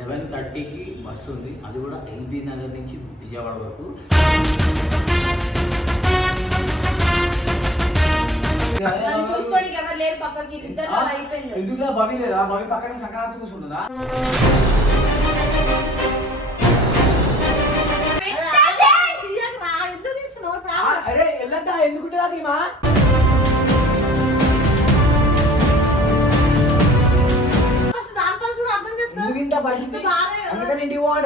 Eleven థర్టీకి bus ఉంది. అది కూడా ఎల్బీ నగర్ నుంచి విజయవాడ వరకు. ఎందుకులా భవి లేదా? భవి పక్కనే సంక్రాంతి కూర్చుంటుందా? అరే ఎల్లంతా ఎందుకుంటుందా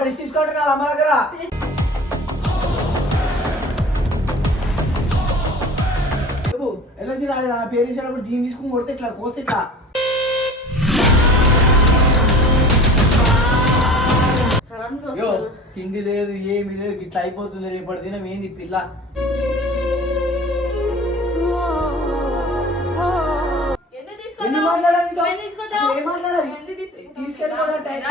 రెస్ట్ తీసుకోవడం వాళ్ళ అమ్మ దగ్గర ఎల్లుంచి రాలేదు ఆ పేరు ఇచ్చినప్పుడు దీన్ని తీసుకుని కొడితే ఇట్లా కోస్తే ఇట్లా తిండి లేదు ఏమి లేదు ఇట్లా అయిపోతుంది రేపటి దినం ఏంది ఈ పిల్ల ఎందుకు ఎన్ని తీసుకొద్దాం? మాట్లాడాలి ఇంకా? ఎందుకు తీసుకొద్దాం? అసలు ఏం మాట్లాడాలి? ఎందుకు తీసుకొద్దాం? తీసుకెళ్ళిపోవడం టైం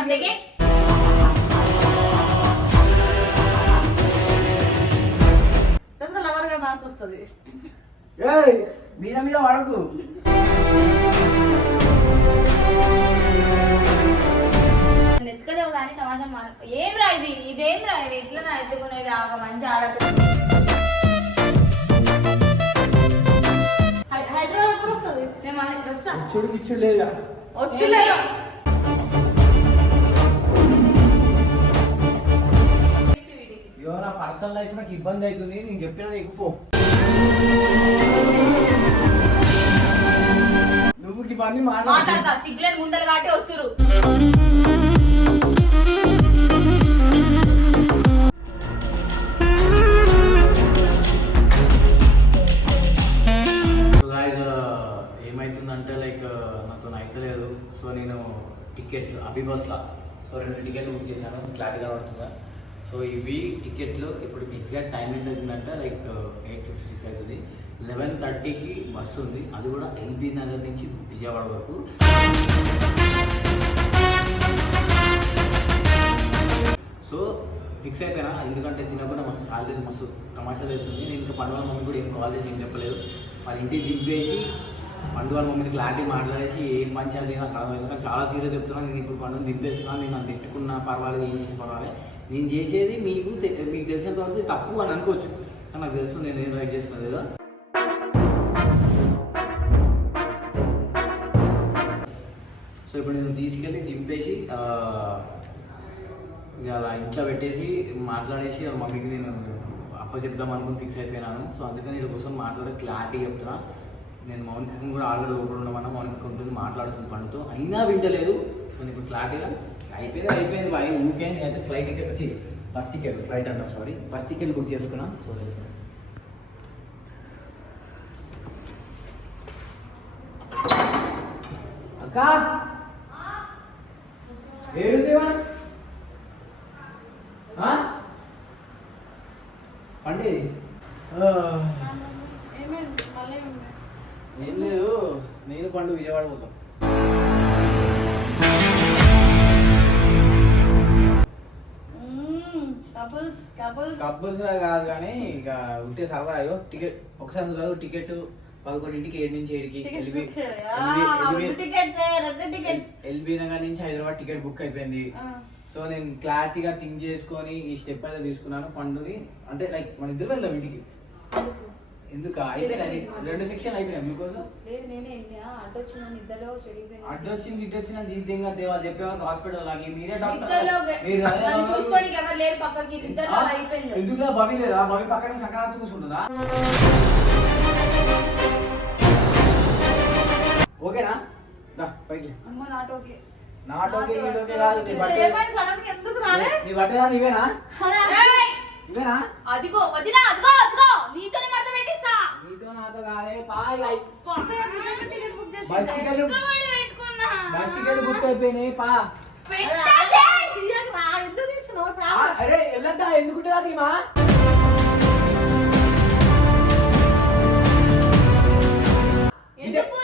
రా, దిగే. ఏయ్ మీద మీద నేను ఎత్తుకోలేవు కానీ తమాషా మార ఏం రా ఇది? ఇదేం రా ఇది? ఇట్లా నా ఎత్తుకునేది? ఆ ఒక మంచి ఆడపిల్ల. హైదరాబాద్ ఎప్పుడు వస్తుంది? నేను వస్తా. చూడు పిచ్చుడు లేదు. వచ్చలేదు పర్సనల్ లైఫ్ నాకు ఇబ్బంది అవుతుంది. నేను చెప్పిన నీకు పో. నువ్వు ఇవన్నీ మాట్లాడు. మాట్లాడతా. సిగ్గులేని ముండలు కాబట్టి వస్తురు సో గాయస్ ఏమవుతుందంటే లైక్ నాతో అయితలేదు సో నేను టికెట్లు అభిబస్లా సో రెండు టికెట్లు బుక్ చేశాను. క్లారిటీగా పడుతుందా? సో ఇవి టికెట్లు ఇప్పుడు ఎగ్జాక్ట్ టైం ఎంత అవుతుందంటే లైక్ ఎయిట్ ఫిఫ్టీ సిక్స్ అవుతుంది. లెవెన్ థర్టీకి బస్సు ఉంది. అది కూడా ఎల్బీ నగర్ నుంచి విజయవాడ వరకు. సో ఫిక్స్ అయిపోయినా. ఎందుకంటే తినకుండా మస్తు ఆల్రెడీ మస్తు తమాషా చేస్తుంది. నేను ఇంకా పండుగల మమ్మీ కూడా ఏం కాల్ చేసి ఏం చెప్పలేదు. వాళ్ళ ఇంటికి దింపేసి పండుగల మమ్మీ క్లారిటీ మాట్లాడేసి ఏం పంచాయతీ నాకు అర్థం ఎందుకంటే చాలా సీరియస్ చెప్తున్నాను నేను ఇప్పుడు పండుగ దింపేస్తున్నాను నేను నన్ను తిట్టుకున్నా. పర్వాలేదు ఏం చేసి పర్వాలేదు. నేను చేసేది మీకు తె- మీకు తెలిసినంత వరకు తప్పు అని అనుకోవచ్చు. కానీ నాకు తెలుసు నేను ఏం రైట్ చేసినది కదా సో ఇప్పుడు నేను తీసుకెళ్ళి దింపేసి అలా ఇంట్లో పెట్టేసి మాట్లాడేసి మమ్మీకి నేను అప్ప చెప్దాం అనుకుని ఫిక్స్ అయిపోయినాను. సో అందుకని వీళ్ళ కోసం మాట్లాడే క్లారిటీ చెప్తున్నా. నేను మౌనికని కూడా ఆల్రెడీ లోపల ఉండమన్నా మౌనిక ఉంటుంది మాట్లాడుతుంది పండుతో. అయినా వింటలేదు. సో నేను ఇప్పుడు క్లారిటీగా అయిపోయింది అయిపోయింది బాయ్. ఊకే అయితే ఫ్లైట్ టికెట్ వచ్చి బస్ టికెట్ ఫ్లైట్ అంటాం సారీ బస్ టికెట్ బుక్ చేసుకున్నా. సో అక్క! ఏడుదేవా పండి? ఏం లేదు నేను పండు విజయవాడ పోతాం. కాదు కానీ ఇక ఉంటే సరదా. అయ్యో టికెట్. ఒకసారి నువ్వు చదువు టికెట్ పదకొండింటికి ఏడు నుంచి ఏడుకి ఎల్బీ నగర్ నుంచి హైదరాబాద్ టికెట్ బుక్ అయిపోయింది. సో నేను క్లారిటీగా థింక్ చేసుకొని ఈ స్టెప్ అయితే తీసుకున్నాను. పండుని అంటే లైక్ మన ఇద్దరు వెళ్దాం ఇంటికి. ఎందుకు? అయిపోయినాయి రెండు సెక్షన్ అయిపోయినాయి మీకోసం? లేదు నేనే వెళ్ళా అడ్డు వచ్చిన నిద్రలో చెడిపోయినా అడ్డు వచ్చింది ఇటు వచ్చిన దీంగా దేవా చెప్పేవారు హాస్పిటల్ లాగి మీరే డాక్టర్. మీరు. చూసుకోనికి ఎవరు లేరు పక్కకి. అయిపోయింది. ఎందుకులా భవి లేదా? భవి పక్కనే సంక్రాంతి కూర్చుంటుందా? ఓకేనా? దా పైకి అమ్మ నాటోకే నాటోకి నాతో ఈటోకి అస్సలు కాదు నీ అసలు బట్టలు ఏమైంది సడన్గా ఎందుకు రాలే? నీ బట్టలా నీవేనా ఏయ్! ఇవేనా అదిగో వదినా అదిగో అదిగో నీతోనే మడత పెట్టిస్తా. నీతో నాతో కాదే బుక్ చేసి బస్ టికెట్ కష్టపడి పెట్టుకున్నా. బస్ టికెట్ బుక్ అయిపోయినాయి పా. అరే ఎల్లంతా ఎందుకుంటుందా ఈమా ఎందుకు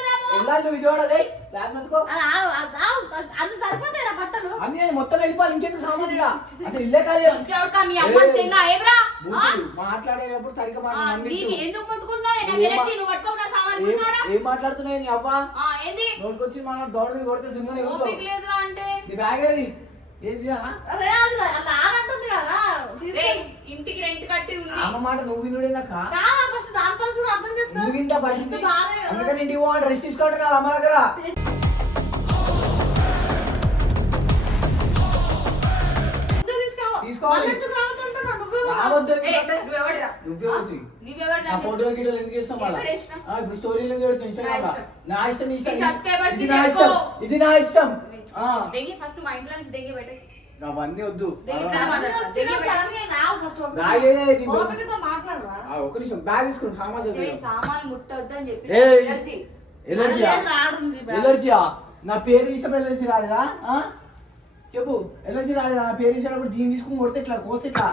వెళ్ళాలి నువ్వు విజయవాడ లే బ్యాగ్ అందుకో అది ఆగు, అది ఆగు. అది సరిపోతాయి నా బట్టలు. అన్ని నేను మొత్తం వెళ్ళిపోవాలి ఇంకెందుకు సామాన్ అసలు ఇల్లే మీ అమ్మ తిన్నా? ఏమ్రా. మాట్లాడేటప్పుడు సరిగ్గా మాట్లాడు ఎందుకు పట్టుకున్నావు నాకు ఎలర్జీ నువ్వు పట్టుకోవు నా సామాన్ ఏం మాట్లాడుతున్నావు నీ అవ్వ? ఏంది? నోటికొచ్చి మన దోడ మీద కొడితే సింగని లేదురా అంటే. నీ బ్యాగ్ ఏది? ఏది అలా ఆనంటుంది కదా ఇంటికి రెంట్ కట్టి ఉంది. అమ్మ మాట నువ్వు వినుడేనాక కాదా ఫస్ట్ దాని పరిస్థితి కూడా అర్థం చేసుకో. ఎందుకు ఇంత పరిస్థితి ఇంత బాగాలే కదా. అందుకని ఇంటికి పోవాలి రెస్ట్ తీసుకోవడం కాదు అమ్మ దగ్గర. తీసుకోవాలి. నువ్వే? నువ్వే? నా ఫోటో గిటోలు ఎందుకు చేస్తాం మళ్ళా? ఎక్కడ వేసినా? ఆ, ఇప్పుడు స్టోరీలు ఎందుకు పెడుతుంది ఇన్స్టాగ్రామ్ నా లో? ఇష్టం. నా ఇది నా. ఇష్టం. ఇది నా ఇష్టం. ఆ, దెంగి ఫస్ట్ మా ఇంట్లో నుంచి దెంగి పెట్టే అవన్నీ వద్దు. ఒక్క నిమిషం. బ్యాగ్ తీసుకుని సామాన్ ఎలర్జీయా నా పేరు ఇష్టం ఎలర్జీ రాలేదా? ఆ? చెప్పు. ఎలర్జీ రాలేదా? నా పేరు ఇచ్చినప్పుడు దీన్ని తీసుకుని కొడితే ఇట్లా కోస్తే ఇట్లా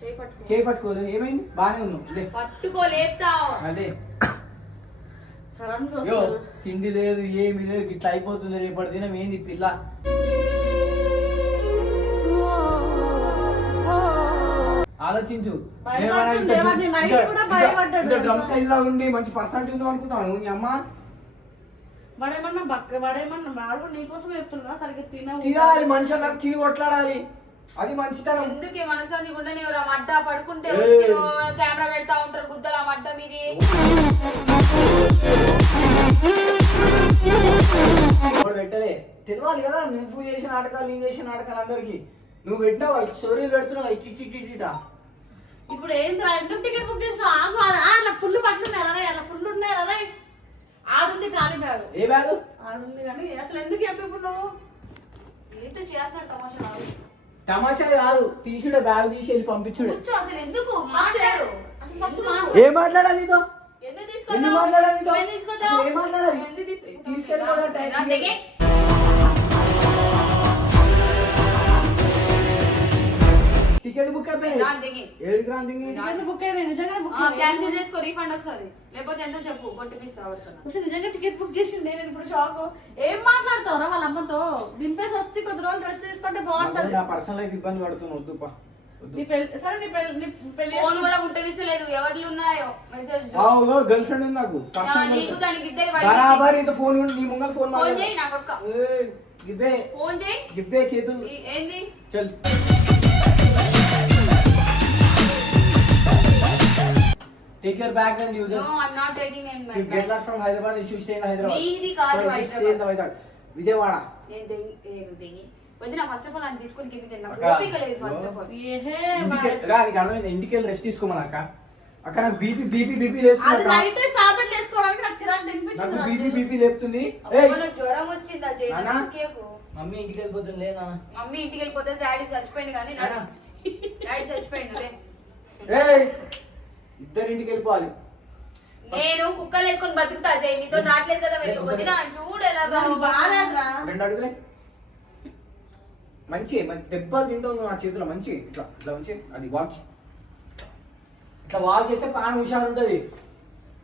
చేయి పట్టుకో. చేయి పట్టుకోలేదు ఏమైంది? బాగానే ఉన్నావు. లే. పట్టుకో లేపుతావు. అదే యో. తిండి లేదు ఏమి లేదు ఇట్లా అయిపోతుంది రేపటి దినం ఏంది పిల్ల? ఆలోచించు. భయపడుతుంది, కూడా భయపడ్డాడు డ్రమ్ తెలుసా? సైజ్ లా ఉండి మంచి పర్సనాలిటీ ఉందో అనుకుంటాను నీ అమ్మ? వాడేమన్నా బక్క వాడేమన్నా వాడు నీకోసం చెప్తున్నా సరిగ్గా తినవు. తినాలి మనిషి నాకు తిని కొట్లాడాలి. అది మంచితనం. ఎందుకు మడ్డ పడుకుంటే ఏయ్. వచ్చి కెమెరా పెడతా ఉంటారు గుద్దల మడ్డ మీది. పెట్టలే? తినవాలి కదా. నువ్వు చేసిన నాటకాలు నేను చేసిన నాటకాలు అందరికి. నువ్వు పెట్టినావు? స్టోరీలు పెడుతున్నావు? ఇచ్చి ఇచ్చి ఇచ్చి ఇచ్చిట. ఇప్పుడు ఏంద్రా? ఎందుకు టికెట్ బుక్ చేసినావు? ఆగు అలా ఫుల్ బట్టలు ఉన్నాయి రే. అలా ఫుల్ ఉన్నాయి రే ఆడుంది ఖాళీ బ్యాగ్. ఏ బ్యాగు? ఆడుంది కానీ అసలు ఎందుకు చెప్పు ఇప్పుడు నువ్వు? ఏంటో చేస్తున్నాడు తమాషా తమాషా కాదు. తీసుడే బ్యాగ్ తీసి వెళ్ళి పంపించుడే. అసలు ఎందుకు? మాట్లాడు. అసలు ఫస్ట్ ఎందుకు? మాట్లాడు. ఏం మాట్లాడాలి నీతో? ఎందుకు. టికెట్ బుక్ అయిపోయింది బుక్ నిజంగా క్యాన్సిల్ చేసుకో రీఫండ్ వస్తుంది. లేకపోతే ఎంతో చెప్పు అసలు నిజంగా టికెట్ బుక్ చేసింది నేను ఇప్పుడు షాక్. ఏం మాట్లాడతావురా వాళ్ళ అమ్మతో? దింపేసి వస్తే కొద్ది రోజులు రెస్ట్ తీసుకుంటే బాగుంటది. నా పర్సనల్ లైఫ్ ఇబ్బంది పడుతున్నా వద్దు నీ నీ నీ ఫోన్ కూడా ముట్టవిస్తలేదు ఎవరిలో ఉన్నాయో? మెసేజ్ గర్ల్ ఫ్రెండ్ ఉంది నాకు. నీకు దానికి ఇద్దరు బరాబర్ ఇంత ఫోన్ నీ ముంగల్ ఫోన్ ఫోన్ చేయి నా కొడుక. ఇవ్వే ఫోన్ చేయి. ఇవ్వే చేతులు. ఏంది? చల్. Take bag and no uses I'm not taking in my get lost from Hyderabad you stay in Hyderabad నీది కాదు హైదరాబాద్. విజయవాడ నేను దెంగి వదిన ఫస్ట్ ఆఫ్ ఆల్ అని తీసుకొని ఓపిక లేదు ఫస్ట్ ఆఫ్ ఆల్ నీకు అర్థమైంది ఇంటికి వెళ్ళి రెస్ట్ నాకు బీపీ లేస్తుంది నాకు లేపుతుంది. జ్వరం వచ్చింది జైలు మమ్మీ ఇంటికి వెళ్ళిపోతుంది లేదా మమ్మీ ఇంటికి వెళ్ళిపోతే డాడీ చచ్చిపోయింది కానీ? డాడీ చచ్చిపోయిండు ఇద్దరు ఇంటికి వెళ్ళిపోవాలి. నేను కుక్కలు వేసుకొని బతుకుతా జై నీతో రావట్లేదు కదా వెళ్ళు వదిన చూడు ఎలాగా బాగాలేదురా. రెండు అడుగులే. మంచి దెబ్బలు తింటుంది నా చేతిలో మంచి. ఇట్లా ఇట్లా మంచి అది వాచ్. ఇట్లా వాచ్ చేస్తే ప్రాణం హుషారు ఉంటుంది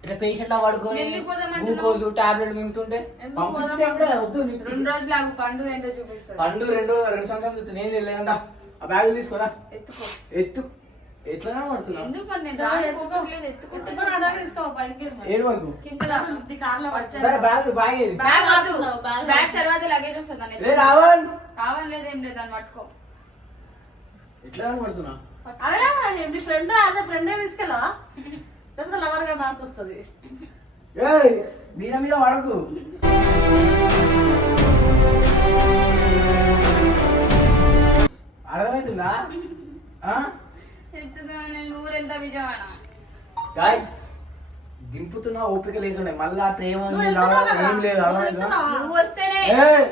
ఇట్లా పేషెంట్ లా పడుకొని? గ్లూకోజ్ టాబ్లెట్ మింగుతుంటే పంపించే? వద్దు. రెండు రోజులు ఆగు పండు ఏంటో చూపిస్తాడు. పండు రెండు రెండు సంవత్సరాలు నేను తెలియదా ఆ బ్యాగ్ తీసుకోరా ఎత్తుకో. ఎత్తు. ఎట్లా పడుతున్నా బ్యాగ్. తర్వాత లగేజ్ వస్తుంది లేదు ఏం లేదు దాన్ని పట్టుకో. ఎట్లా పడుతున్నా అదే మీ ఫ్రెండ్ అదే ఫ్రెండే తీసుకెళ్ళవా? లేకపోతే లవర్గా డాన్స్ వస్తుంది. ఏయ్ మీద మీద పడకు. అర్థమవుతుందా ఎత్తుగా నేను ఊరెంత విజయవాడ గాయస్ దింపుతున్నా ఓపిక లేకుండా మళ్ళా ప్రేమ ఉంది? ఏం లేదు? నువ్వు వస్తేనే.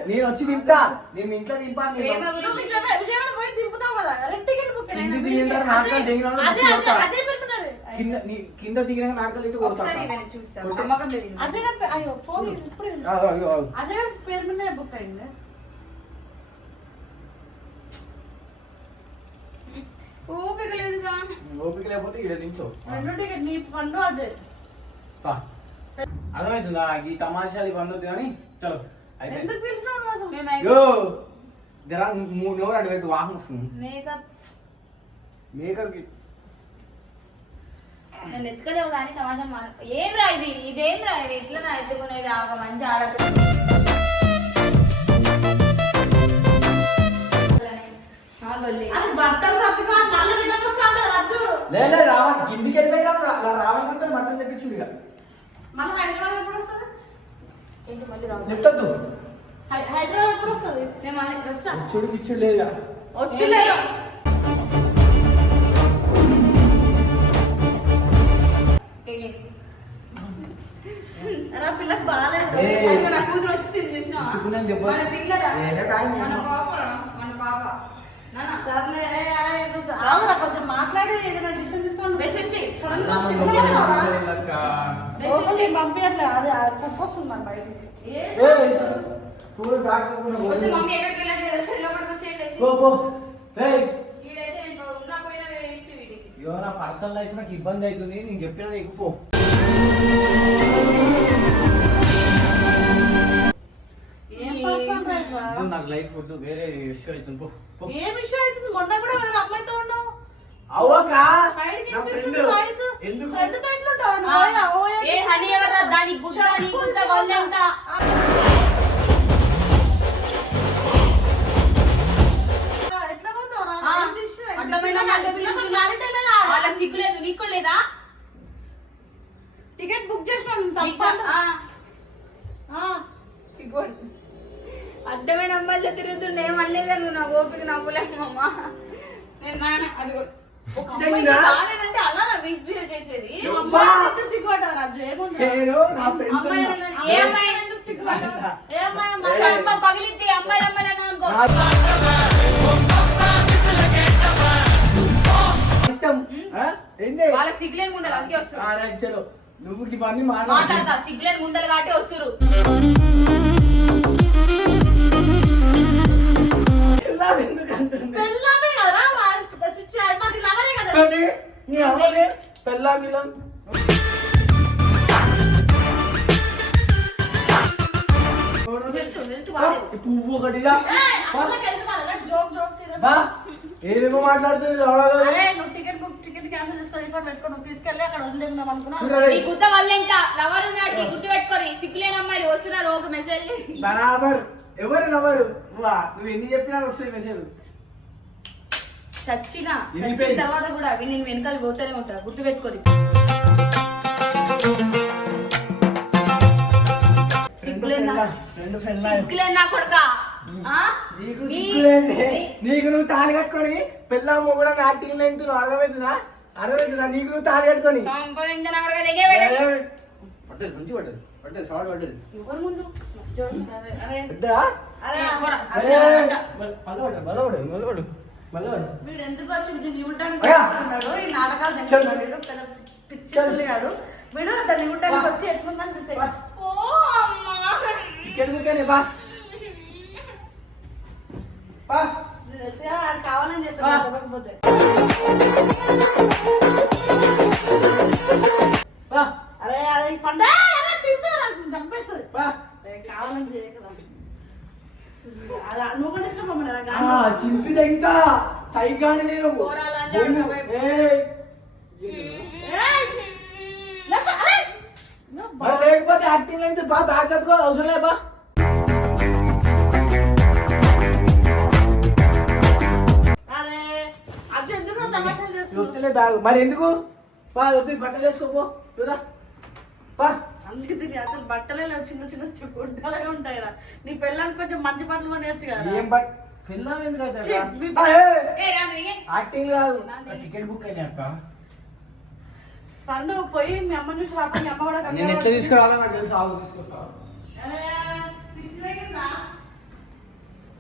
నేను వచ్చి దింపుతా. నేను ఇంట్లో దింపా నేను ప్రేమ పంప- నువ్వు విజయవాడ విజయవాడ పోయి దింపుతావు కదా? బుక్ నాటకాలు అజయ్ బస్సు అజయ్. అజయ్ నీ కింద దిగిన నాటకాలు తింటే కొడతా ఒకసారి ఇవన్నీ చూస్తా. కొట్టు. నమ్మకం లేదు అజయ్ గారి పే- అయ్యో ఫోన్ ఇప్పుడు. అజయ్ గారి పేరు మీద బుక్ అయింది. ఓపిక లేదుగా ఓపిక లేకపోతే ఇక్కడ నించో. రెండు టికెట్ నీ పండు అజయ్. పా. అర్థమవుతుందా ఈ తమాషాలు ఇవన్నీ వద్దు కానీ చలో. అయితే. ఎందుకు పిలిచినావు నువ్వు అసలు? మేము యో! జరా మూడు నోరు అటు పెట్టు వాసన వస్తుంది. మేకప్. నన్ను ఎత్తుకలేవు కానీ తమాషా మార ఏం రా ఇది? ఇదేం రా ఇది? ఇట్లా నా ఎత్తుకునేది ఆగ మంచి అది బట్టలు లేదు రావణ్ కిందికి వెళ్ళిపోయి రావణ్ అంతా మటన్ తెప్పించుడు ఇక మళ్ళీ హైదరాబాద్ ఎప్పుడు వస్తుంది ఏంటి మళ్ళీ రావు లిఫ్ట్ వద్దు హై- హైదరాబాద్ ఎప్పుడు వస్తుంది నేను మళ్ళీ వస్తా చూడు పిచ్చుడు లేదు ఇక. వచ్చి లేదు ఏ, రా పిల్లకి బాగాలేదు ఏ. అదిగో నా కూతురు వచ్చింది చూసినావా? తిట్టుకున్నాను దెబ్బ. మన పిల్లరా? ఏ, కాదు. మన పాపరా? మన పాప సర్లే ఆగురా కొంచెం మాట్లాడి ఏదైనా డిసిషన్ తీసుకోండి. పంపించట్లే అది వస్తుంది మన పర్సనల్ లైఫ్ నాకు ఇబ్బంది అవుతుంది నేను చెప్పిన నీకు పో. నాకు లైఫ్ వద్దు వేరే ఇష్యూ అవుతుంది పో. ఏం విషయం అవుతుంది? మొన్న కూడా వేరే అమ్మాయితో ఉన్నావు. నా ఏం ఫ్రెండ్ ఎట్లా ఉంటావు? హనీ దాని నీ ఎట్లా పోతావురా? అడ్డమైన. క్లారిటీ లేదా? సిగ్గు లేదు నీకు లేదా? టికెట్ బుక్ చేసినాను తప్ప. ఆ, ఆ, సిగ్గు. అడ్డమైన అమ్మాయిలు తిరుగుతుండే మళ్ళీ నువ్వు నా ఓపిక నవ్వులేమమ్మా నేను నాన్న బాగాలేదంటే అలా నా మిస్బిహేవ్ చేసేది. అమ్మాయి ఏ అమ్మాయి? ఎందుకు సిగ్గుపడ్డావు? ఏ అమ్మాయి? మంచి అమ్మాయి? అమ్మ పగిలిద్ది అమ్మాయి అమ్మాయి అని అనుకో. ఇష్టం. ఆ? ఏంది? వాళ్ళకి సిగ్గులేని ముండలు అందుకే వస్తారు చలో. నువ్వు ఇవన్నీ మాట్లాడతా మాట్లాడతా సిగ్గులేని ముండలు కాబట్టి వస్తారు నీ అవ్వలే పెళ్ళా మిలం. పువ్వు ఒకటిలా. ఏమేమో మాట్లాడుతుంది చూడాలి అరే నువ్వు ticket book ticket cancel refund పెట్టుకో నువ్వు తీసుకెళ్ళి అక్కడ వదిలేద్దాం అనుకున్నా చూడాలి. నీ గుద్ద వల్ల ఇంకా లవర్ వాడికి గుర్తు పెట్టుకోరి సిగ్గులేని అమ్మాయిలు వస్తున్నారు ఒక మెసేజ్ బరాబర్. ఎవరు నవ్వరు? వా నువ్వు ఎన్ని చెప్పినా వస్తాయి మెసేజ్ చచ్చిన చచ్చిన. తర్వాత కూడా అవి నేను వెనకాల పోతూనే ఉంటా గుర్తు పెట్టుకోరి సిగ్గులేని కొడుక? నీకు నువ్వు తాళి కట్టుకొని పెళ్ళాము కూడా యాక్టింగ్ లైన్ అర్థమవుతుందా అర్థమవుతుందా నీకు నువ్వు తాళి కట్టుకొని. పడ్డది మంచి పడ్డది. సాడ్ పడ్డది. ఎవరి ముందు? అరే, మళ్ళీ మళ్ళీ వీడు. ఎందుకు వచ్చి దీన్ని ఇవ్వడానికి అయ్యా. వస్తున్నాడు. ఈ నాటకాలు. తెచ్చుకున్నాడు పిచ్చిగాడు వీడు దాన్ని ఇవ్వడానికి వచ్చి ఎట్లుందని చెప్పి ఓ అమ్మా. టికెట్ బుక్ బా. కావాలని ఆ. సైకాని నేను లేకపోతే యాక్టింగ్ అయితే బా బ్యాక్ కట్టుకో అవసరం లే బా. అరే అది ఎందుకు నా తమాషాలు చేస్తున్నావు? వద్దులే బ్యాగ్. మరి ఎందుకు? బా వద్దు బట్టలు వేసుకోపో. చూదా బా. అందుకే దీని అసలు బట్టలే చిన్న చిన్న గుడ్డలే ఉంటాయి రా. నీ పెళ్ళానికి కొంచెం మంచి బట్టలు కొనేయచ్చు కదా ఏం బట్ పిల్లం ఎందుకు యాక్టింగ్ టికెట్ బుక్ అయినా అక్క. పండు పోయి మీ అమ్మ చూసి రాప మీ అమ్మ కూడా నేను ఎట్లా తీసుకురావాలో నాకు తెలుసు తీసుకొస్తా.